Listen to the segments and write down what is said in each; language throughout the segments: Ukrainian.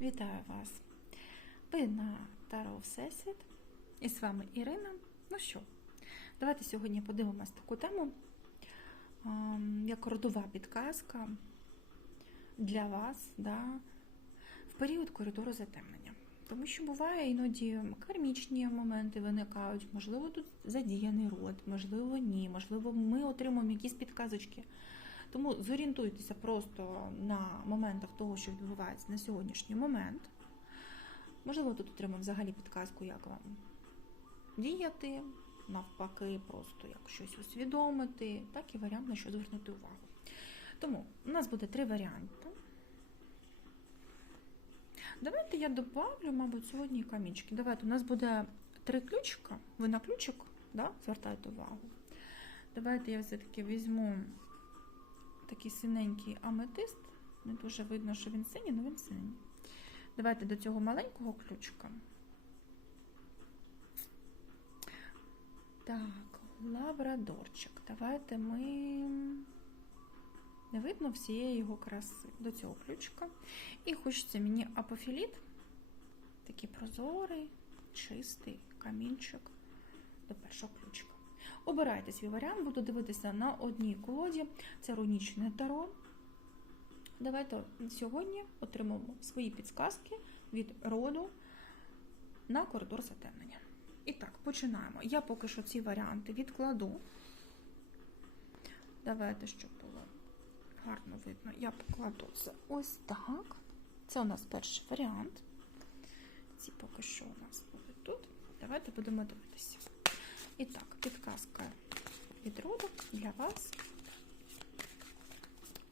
Вітаю вас! Ви на Таро Всесвіт. І з вами Ірина. Ну що, давайте сьогодні подивимось таку тему, ем, як родова підказка для вас да, в період коридору затемнення. Тому що буває іноді кармічні моменти виникають, можливо, тут задіяний род, можливо, ні, можливо, ми отримаємо якісь підказочки. Тому зорієнтуйтеся просто на моментах того, що відбувається на сьогоднішній момент. Можливо, тут отримаємо взагалі підказку, як вам діяти, навпаки, просто як щось усвідомити, так і варіант, на що звернути увагу. Тому у нас буде три варіанти. Давайте я добавлю, мабуть, сьогодні камінчики. Давайте у нас буде три ключика. Ви на ключик да, звертайте увагу. Давайте я все-таки візьму такий синенький аметист. Не дуже видно, що він синій, але він синій. Давайте до цього маленького ключика. Так, лабрадорчик. Давайте ми. Не видно всієї його краси до цього ключика. І хочеться мені апофіліт, такий прозорий, чистий камінчик до першого ключика. Обирайте свій варіант, буду дивитися на одній колоді. Це рунічне таро. Давайте сьогодні отримаємо свої підсказки від роду на коридор затемнення. І так, починаємо. Я поки що ці варіанти відкладу. Давайте, щоб було гарно видно, я покладу це ось так. Це у нас перший варіант. Ці поки що у нас будуть тут. Давайте будемо дивитися. І так, підказка від роду для вас.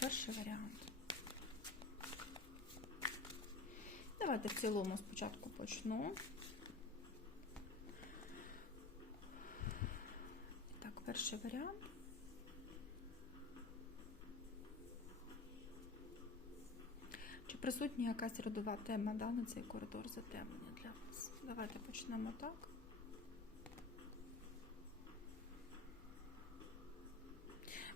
Перший варіант. Давайте в цілому спочатку почну. Так, перший варіант. Чи присутня якась родова тема да, на цей коридор затемнення для вас? Давайте почнемо так.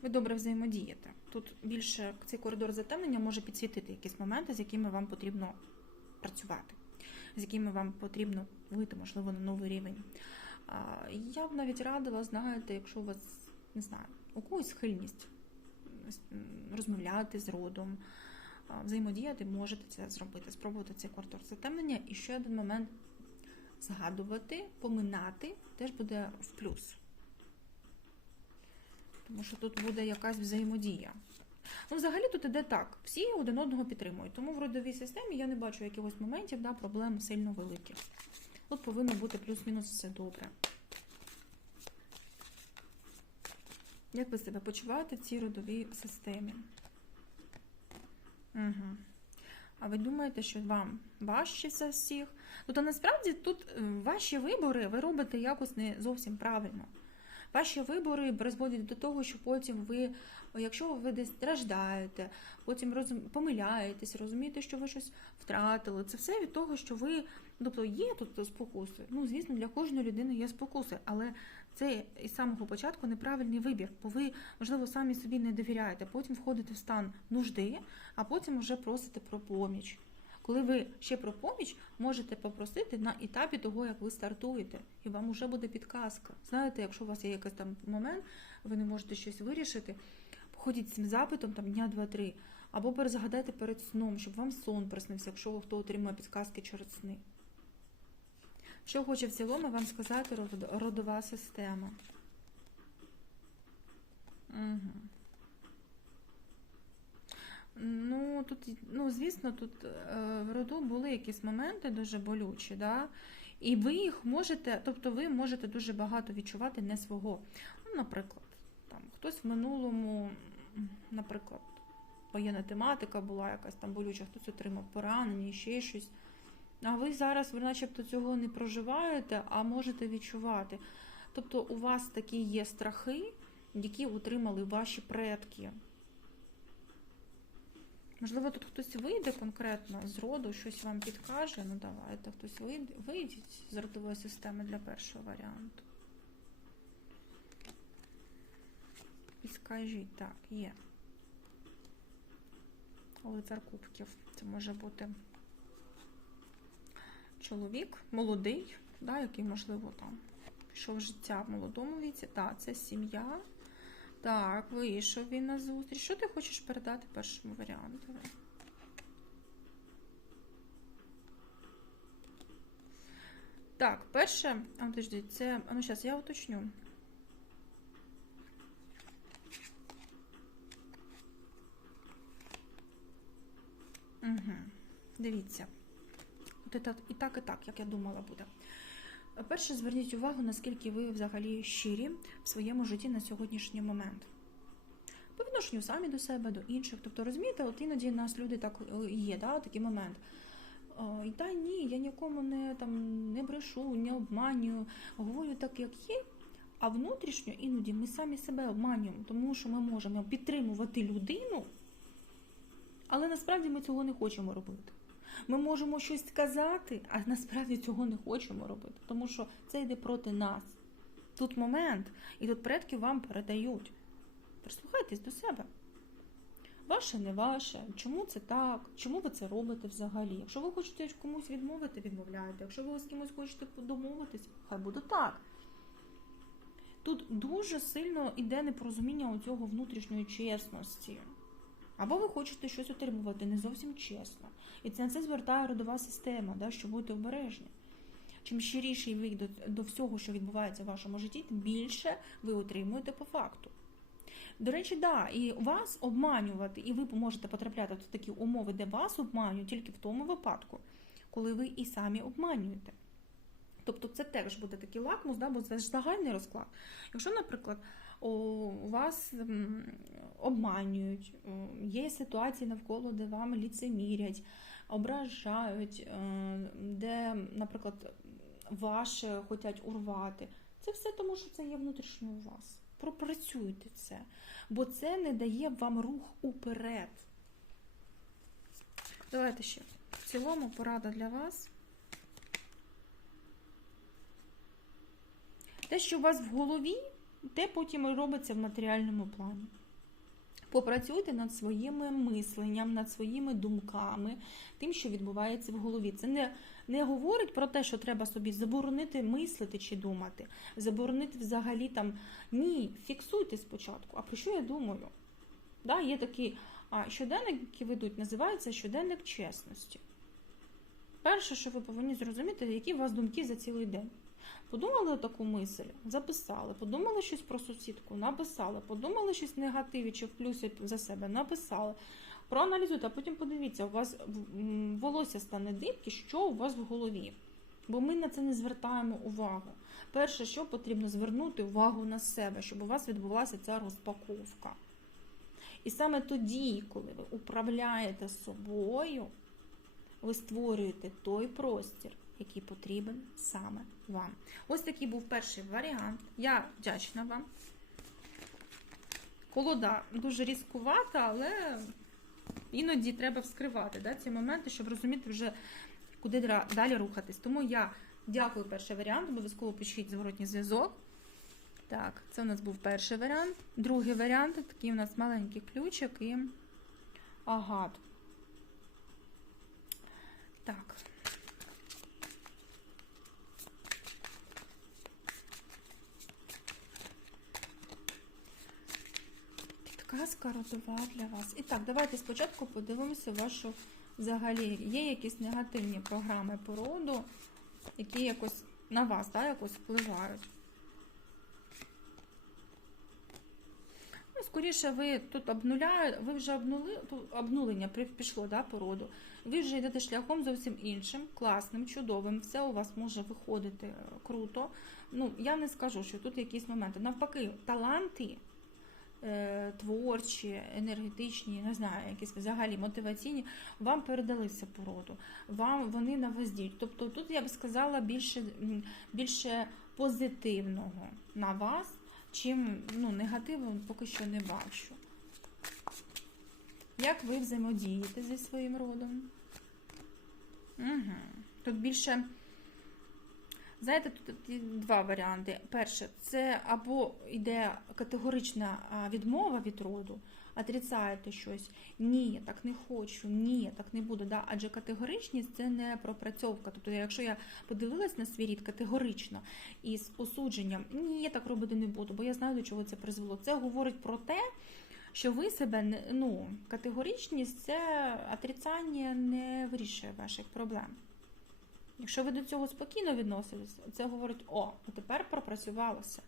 Ви добре взаємодієте. Тут більше цей коридор затемнення може підсвітити якісь моменти, з якими вам потрібно працювати, з якими вам потрібно вийти, можливо, на новий рівень. Я б навіть радила, знаєте, якщо у вас не знаю, у когось схильність розмовляти з родом, взаємодіяти, можете це зробити, спробувати цей коридор затемнення. І ще один момент згадувати, поминати теж буде в плюс. Тому що тут буде якась взаємодія. Ну, взагалі тут іде так, всі один одного підтримують. Тому в родовій системі я не бачу якихось моментів, да, проблем сильно великих. Тут повинно бути плюс-мінус все добре. Як ви себе почуваєте в цій родовій системі? Угу. А ви думаєте, що вам важче за всіх? Тобто насправді тут ваші вибори ви робите якось не зовсім правильно. Ваші вибори призводять до того, що потім ви, якщо ви десь страждаєте, потім розум, помиляєтесь, розумієте, що ви щось втратили. Це все від того, що ви, тобто є тут спокуси. Ну, звісно, для кожної людини є спокуси, але це із самого початку неправильний вибір, бо ви, можливо, самі собі не довіряєте, потім входите в стан нужди, а потім вже просите про поміч. Коли ви ще про поміч можете попросити на етапі того, як ви стартуєте, і вам вже буде підказка. Знаєте, якщо у вас є якийсь там момент, ви не можете щось вирішити, походіть з цим запитом там дня, два-три, або перезагадайте перед сном, щоб вам сон приснився, якщо хто отримує підказки через сни. Що хоче в цілому вам сказати родова система? Угу. Ну, тут, ну, звісно, тут е, в роду були якісь моменти дуже болючі, да? і ви їх можете, тобто ви можете дуже багато відчувати не свого. Ну, Наприклад, там хтось в минулому, наприклад, воєнна тематика була якась там болюча, хтось отримав поранення, ще щось. А ви зараз, ви начебто, цього не проживаєте, а можете відчувати. Тобто, у вас такі є страхи, які отримали ваші предки. Можливо, тут хтось вийде конкретно з роду, щось вам підкаже. Ну, давайте, хтось вийде, вийдіть з родової системи для першого варіанту. І скажіть, так, є. Лицар кубків. Це може бути чоловік, молодий, да, який, можливо, там пішов життя в молодому віці. Так, це сім'я. Так, вийшов він на зустріч. Що ти хочеш передати першому варіанту? Так, перше, а подожди, це. Ну зараз я уточню. Угу. Дивіться. От і так, і так, як я думала буде. Перше, зверніть увагу, наскільки ви взагалі щирі в своєму житті на сьогоднішній момент. По відношенню самі до себе, до інших. Тобто, розумієте, от іноді нас люди так е, є, да, такий момент. Та ні, я нікому не там не брешу, не обманюю, говорю так, як є. А внутрішньо іноді ми самі себе обманюємо, тому що ми можемо підтримувати людину, але насправді ми цього не хочемо робити. Ми можемо щось сказати, а насправді цього не хочемо робити, тому що це йде проти нас. Тут момент, і тут предки вам передають. Прислухайтесь до себе. Ваше не ваше. Чому це так? Чому ви це робите взагалі? Якщо ви хочете комусь відмовити, відмовляйте. Якщо ви з кимось хочете домовитись, хай буде так. Тут дуже сильно йде непорозуміння у цього внутрішньої чесності. Або ви хочете щось отримувати не зовсім чесно. І на це звертає родова система, да, що будете обережні. Чим щиріший ви до, до всього, що відбувається в вашому житті, тим більше ви отримуєте по факту. До речі, да, і вас обманювати, і ви можете потрапляти в такі умови, де вас обманюють тільки в тому випадку, коли ви і самі обманюєте. Тобто це теж буде такий лакмус, да, бо це ж загальний розклад. Якщо, наприклад, у вас обманюють, є ситуації навколо, де вам ліцемірять, ображають, де, наприклад, ваше хочуть урвати. Це все тому, що це є внутрішньо у вас. Пропрацюйте це, бо це не дає вам рух уперед. Давайте ще. В цілому порада для вас. Те, що у вас в голові, те потім робиться в матеріальному плані. Попрацюйте над своїми мисленням, над своїми думками, тим, що відбувається в голові. Це не не говорить про те, що треба собі заборонити мислити чи думати, заборонити взагалі там. Ні, фіксуйте спочатку. А про що я думаю? Да, Є такі а, щоденник, які ведуть, називається щоденник чесності. Перше, що ви повинні зрозуміти, які у вас думки за цілий день. Подумали таку мисль, записали, подумали щось про сусідку, написали, подумали щось в негативі чи в плюсі за себе, написали. Проаналізуйте, а потім подивіться, у вас волосся стане дибки, що у вас в голові. Бо ми на це не звертаємо увагу. Перше, що потрібно звернути увагу на себе, щоб у вас відбулася ця розпаковка. І саме тоді, коли ви управляєте собою, ви створюєте той простір, який потрібен саме вам. Ось такий був перший варіант. Я вдячна вам. Колода дуже різкувата, але іноді треба вскривати да, ці моменти, щоб розуміти вже, куди далі рухатись. Тому я дякую перший варіант, обов'язково пишіть зворотній зв'язок. Так, це у нас був перший варіант. Другий варіант такий у нас маленький ключик і агат. Так. Казка родова для вас. І так, давайте спочатку подивимося вашу взагалі. Є якісь негативні програми породу, які якось на вас да, якось впливають. Ну, Скоріше, ви тут обнуляєте, ви вже обнули, обнулення пішло да, породу. Ви вже йдете шляхом зовсім іншим, класним, чудовим. Все у вас може виходити е, круто. Ну, я не скажу, що тут якісь моменти. Навпаки, таланти. Е, творчі, енергетичні, не знаю, якісь взагалі мотиваційні, вам передалися породу, вам вони на вас діють. Тобто тут я б сказала більше більше позитивного на вас, чим ну, негативу поки що не бачу. Як ви взаємодієте зі своїм родом? Угу. Тут більше Знаєте, тут два варіанти. Перше, це або йде категорична відмова від роду, отрицаєте щось. Ні, так не хочу, ні, так не буду. Да? Адже категоричність це не пропрацьовка. Тобто, якщо я подивилась на свій рід категорично і з осудженням, ні, я так робити не буду, бо я знаю, до чого це призвело. Це говорить про те, що ви себе ну, категоричність це отрицання не вирішує ваших проблем. Якщо ви до цього спокійно відноситесь, це говорить, о, тепер пропрацювалося.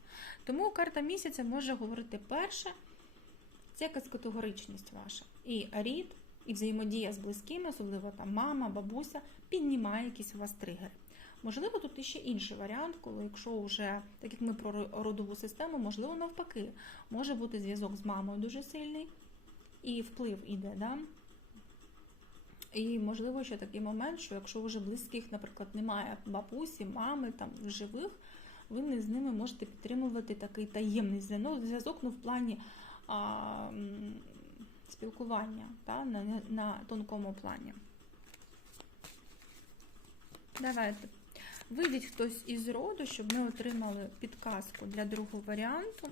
Тому карта місяця може говорити перше, це якась категоричність ваша. І рід, і взаємодія з близькими, особливо там мама, бабуся, піднімає якісь у вас тригери. Можливо, тут іще інший варіант, коли якщо вже, так як ми про родову систему, можливо, навпаки, може бути зв'язок з мамою дуже сильний, і вплив іде, да? І можливо ще такий момент, що якщо вже близьких, наприклад, немає бабусі, мами там живих, ви з ними можете підтримувати такий таємний зв'язок, ну, в плані а, спілкування та, на, на тонкому плані. Давайте. Вийдіть хтось із роду, щоб ми отримали підказку для другого варіанту.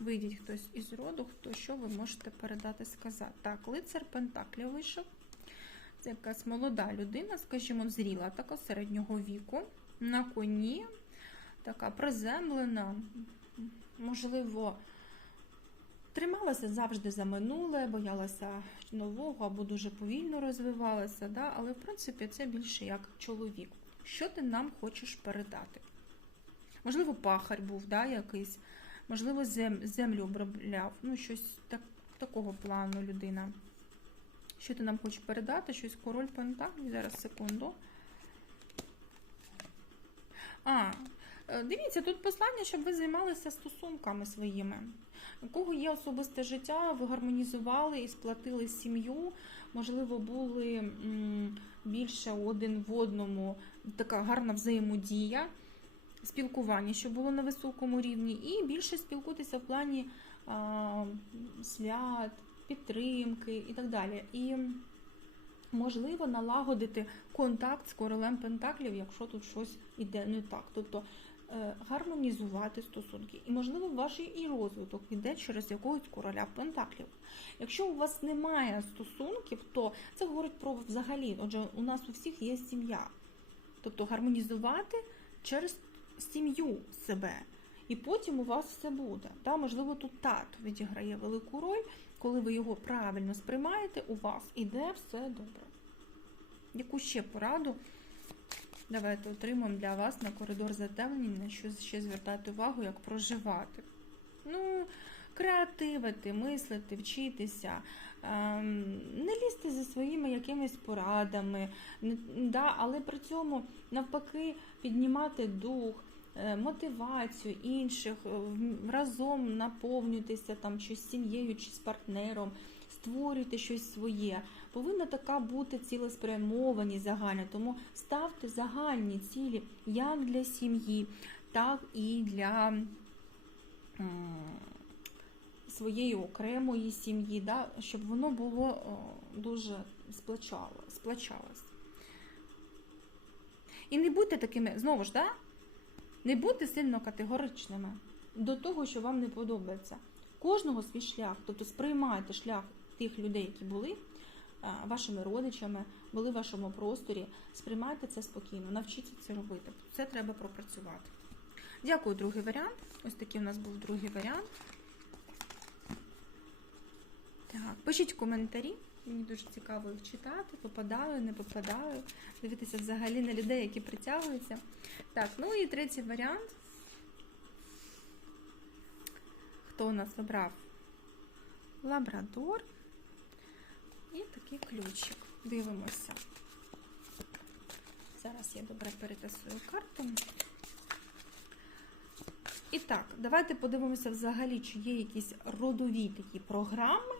Вийдіть хтось із роду, хто що ви можете передати, сказати. Так, лицар Пентаклів вийшов. Це якась молода людина, скажімо, зріла, така середнього віку, на коні, така приземлена, можливо, трималася завжди за минуле, боялася нового або дуже повільно розвивалася, да? але в принципі це більше як чоловік. Що ти нам хочеш передати? Можливо, пахар був, да, якийсь, можливо, землю обробляв, ну, щось так, такого плану людина. Що ти нам хочеш передати? Щось король Пентаклів. Зараз секунду. А, е, дивіться, тут послання, щоб ви займалися стосунками своїми. У кого є особисте життя, ви гармонізували і сплатили сім'ю, можливо, були більше один в одному, така гарна взаємодія, спілкування, що було на високому рівні, і більше спілкуйтеся в плані а, свят, підтримки і так далі. І можливо налагодити контакт з королем Пентаклів, якщо тут щось іде не так. Тобто е, гармонізувати стосунки. І, можливо, ваш і розвиток йде через якогось короля Пентаклів. Якщо у вас немає стосунків, то це говорить про взагалі, отже, у нас у всіх є сім'я. Тобто гармонізувати через сім'ю себе. І потім у вас все буде. Та, можливо, тут тато відіграє велику роль, коли ви його правильно сприймаєте, у вас іде все добре. Яку ще пораду давайте отримаємо для вас на коридор затемнення, на що ще звертати увагу, як проживати. Ну, креативити, мислити, вчитися, ем, не лізти за своїми якимись порадами, да, але при цьому навпаки піднімати дух, мотивацію інших, е, разом наповнюйтеся там чи з сім'єю, чи з партнером, створюйте щось своє. Повинна така бути цілеспрямованість загальна, тому ставте загальні цілі як для сім'ї, так і для своєї окремої сім'ї, да, щоб воно було о, дуже сплачало, сплачалось. І не будьте такими, знову ж, да? Не будьте сильно категоричними до того, що вам не подобається. Кожного свій шлях, тобто сприймайте шлях тих людей, які були е, вашими родичами, були в вашому просторі, сприймайте це спокійно, навчіться це робити. Це треба пропрацювати. Дякую, другий варіант. Ось такий у нас був другий варіант. Так, пишіть коментарі. Мені дуже цікаво їх читати, попадаю, не попадаю, дивитися взагалі на людей, які притягуються. Так, ну і третій варіант. Хто у нас обрав? Лабрадор. І такий ключик. Дивимося. Зараз я добре перетасую карту. І так, давайте подивимося взагалі, чи є якісь родові такі програми,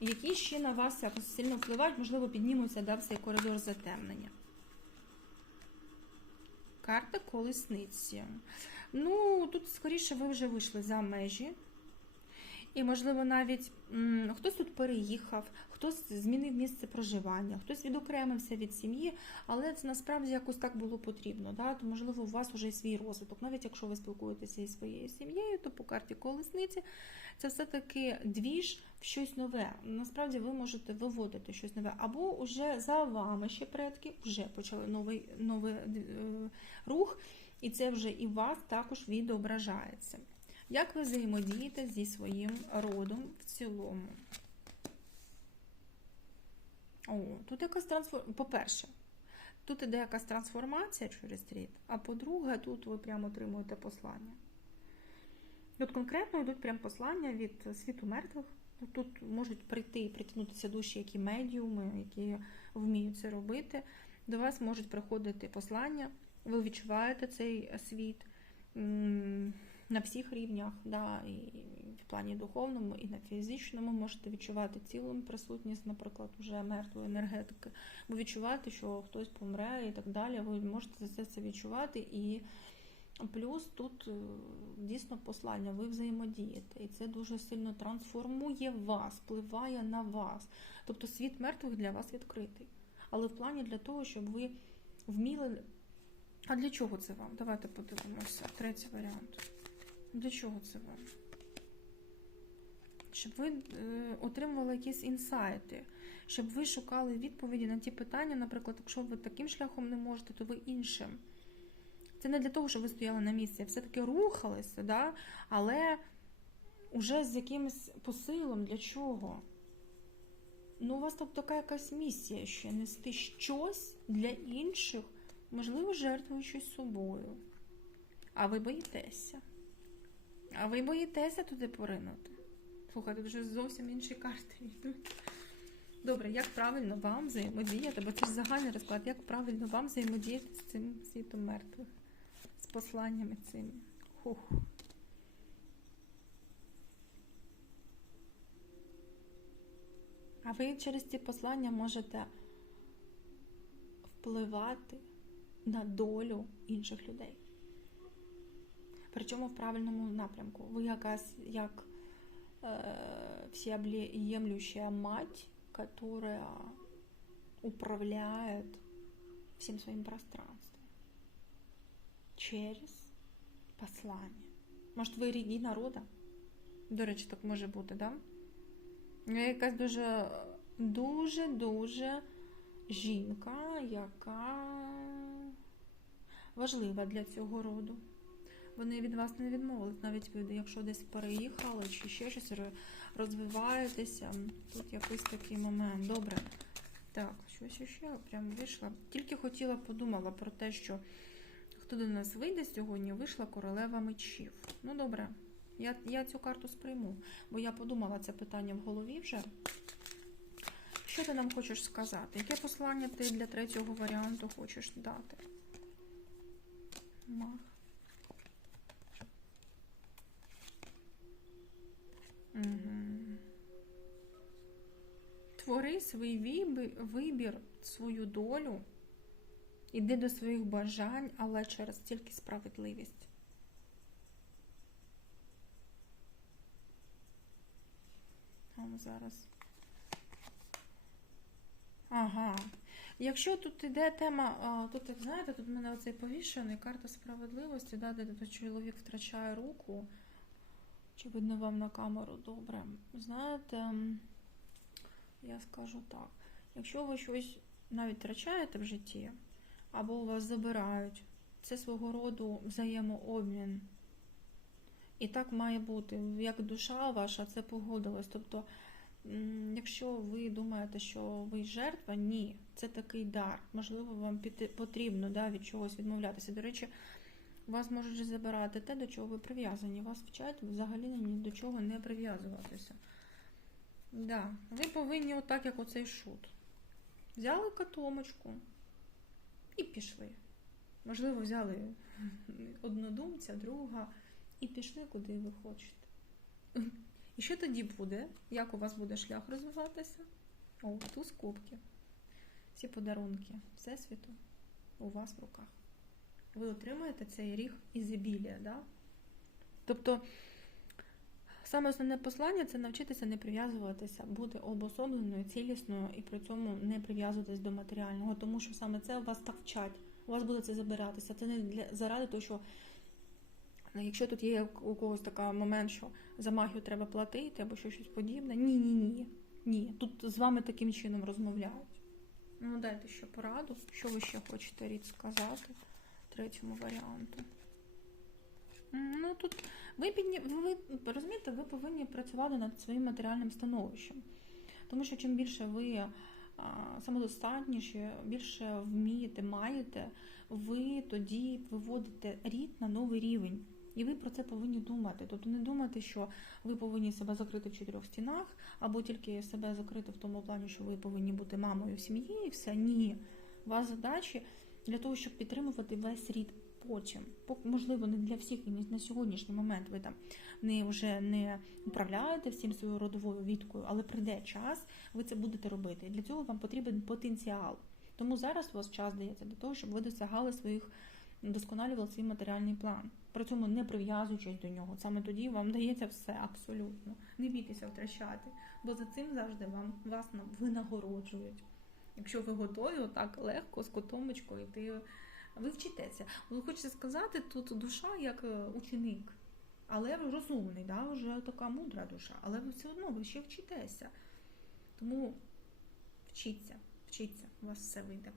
які ще на вас якось сильно впливають, можливо, піднімуться да, в цей коридор затемнення. Карта колесниці. Ну, тут, скоріше, ви вже вийшли за межі. І, можливо, навіть хтось тут переїхав, хтось змінив місце проживання, хтось відокремився від сім'ї, але це насправді якось так було потрібно. Да? То, можливо, у вас вже свій розвиток. Навіть якщо ви спілкуєтеся із своєю сім'єю, то по карті колесниці це все-таки двіж в щось нове. Насправді ви можете виводити щось нове. Або вже за вами ще предки вже почали новий, новий е, рух, і це вже і вас також відображається. Як ви взаємодієте зі своїм родом в цілому? О, тут якась трансформація. По-перше, тут іде якась трансформація через рід, а по-друге, тут ви прямо отримуєте послання. Тут конкретно йдуть прям послання від світу мертвих. Тут можуть прийти і притягнутися душі, які медіуми, які вміють це робити. До вас можуть приходити послання, ви відчуваєте цей світ на всіх рівнях, да, і в плані духовному, і на фізичному можете відчувати цілим присутність, наприклад, вже мертвої енергетики. Ви відчуваєте, що хтось помре і так далі. Ви можете все це відчувати і. Плюс тут е, дійсно послання, ви взаємодієте, і це дуже сильно трансформує вас, впливає на вас. Тобто світ мертвих для вас відкритий. Але в плані для того, щоб ви вміли. А для чого це вам? Давайте подивимося. Третій варіант. Для чого це вам? Щоб ви е, отримували якісь інсайти, щоб ви шукали відповіді на ті питання, наприклад, якщо ви таким шляхом не можете, то ви іншим. Це не для того, щоб ви стояли на місці, все-таки рухалися, да? але вже з якимось посилом для чого? Ну, у вас тут така якась місія ще нести щось для інших, можливо, жертвуючись собою. А ви боїтеся. А ви боїтеся туди поринути. Слухайте, тут вже зовсім інші карти йдуть. Добре, як правильно вам взаємодіяти, бо це ж загальний розклад, як правильно вам взаємодіяти з цим світом мертвих, з посланнями цими. Хух. А ви через ці послання можете впливати на долю інших людей. Причому в правильному напрямку. Ви якась як э, всеобъемлющая мать, которая управляет всем своим пространством через послання. Може, ви рідні народа? До речі, так може бути, да? Ви якась дуже, дуже, дуже жінка, яка важлива для цього роду. Вони від вас не відмовились, навіть якщо десь переїхали чи ще щось розвиваєтеся. Тут якийсь такий момент. Добре. Так, щось ще прям вийшла. Тільки хотіла подумала про те, що хто до нас вийде сьогодні, вийшла королева мечів. Ну, добре, я, я цю карту сприйму, бо я подумала це питання в голові вже. Що ти нам хочеш сказати? Яке послання ти для третього варіанту хочеш дати? Мах. Угу. Твори свій вибір, свою долю, іди до своїх бажань, але через тільки справедливість. Там зараз. Ага. Якщо тут іде тема, тут, знаєте, тут в мене оцей повішений, карта справедливості, да, де чоловік втрачає руку. Чи видно вам на камеру добре? Знаєте, я скажу так, якщо ви щось навіть втрачаєте в житті, або вас забирають, це свого роду взаємообмін. І так має бути, як душа ваша це погодилась. Тобто, якщо ви думаєте, що ви жертва, ні, це такий дар. Можливо, вам потрібно да, від чогось відмовлятися. До речі, вас можуть забирати те, до чого ви прив'язані. Вас вчать взагалі ні до чого не прив'язуватися. Да. Ви повинні, отак, як оцей шут. Взяли катомочку і пішли. Можливо, взяли однодумця, друга, і пішли, куди ви хочете. І що тоді буде? Як у вас буде шлях розвиватися? О, туз кубки. Всі подарунки Всесвіту у вас в руках ви отримаєте цей ріг ізобілія. Да? Тобто Саме основне послання це навчитися не прив'язуватися, бути обособленою, цілісною і при цьому не прив'язуватись до матеріального, тому що саме це вас так вчать. У вас буде це забиратися. Це не для заради того, що ну, якщо тут є у когось такий момент, що за магію треба платити або що щось подібне. Ні, ні, ні. Ні. Тут з вами таким чином розмовляють. Ну, дайте ще пораду, що ви ще хочете рід сказати третьому варіанту. Ну тут ви підні... ви розумієте, ви повинні працювати над своїм матеріальним становищем. Тому що чим більше ви самодостатніші, більше вмієте, маєте, ви тоді виводите рід на новий рівень. І ви про це повинні думати. Тобто не думати, що ви повинні себе закрити в чотирьох стінах, або тільки себе закрити в тому плані, що ви повинні бути мамою в сім'ї, і все. Ні. У вас задачі для того, щоб підтримувати весь рід потім. Можливо, не для всіх і на сьогоднішній момент ви там не вже не управляєте всім своєю родовою віткою, але прийде час, ви це будете робити. І для цього вам потрібен потенціал. Тому зараз у вас час дається для того, щоб ви досягали своїх, досконалювали свій матеріальний план. При цьому не прив'язуючись до нього. Саме тоді вам дається все абсолютно. Не бійтеся втрачати, бо за цим завжди вам вас винагороджують. Якщо ви готові, отак легко з котомочкою йти, ви вчитеся. Ви хочете сказати, тут душа як е, ученик, але розумний, да? вже така мудра душа, але ви все одно ви ще вчитеся. Тому вчіться, вчіться, у вас все вийде.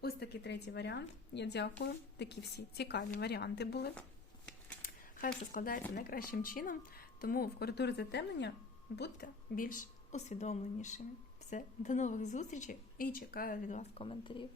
Ось такий третій варіант. Я дякую. Такі всі цікаві варіанти були. Хай все складається найкращим чином, тому в коридорі затемнення будьте більш усвідомленішими. Все, до нових зустрічей і чекаю від вас коментарів.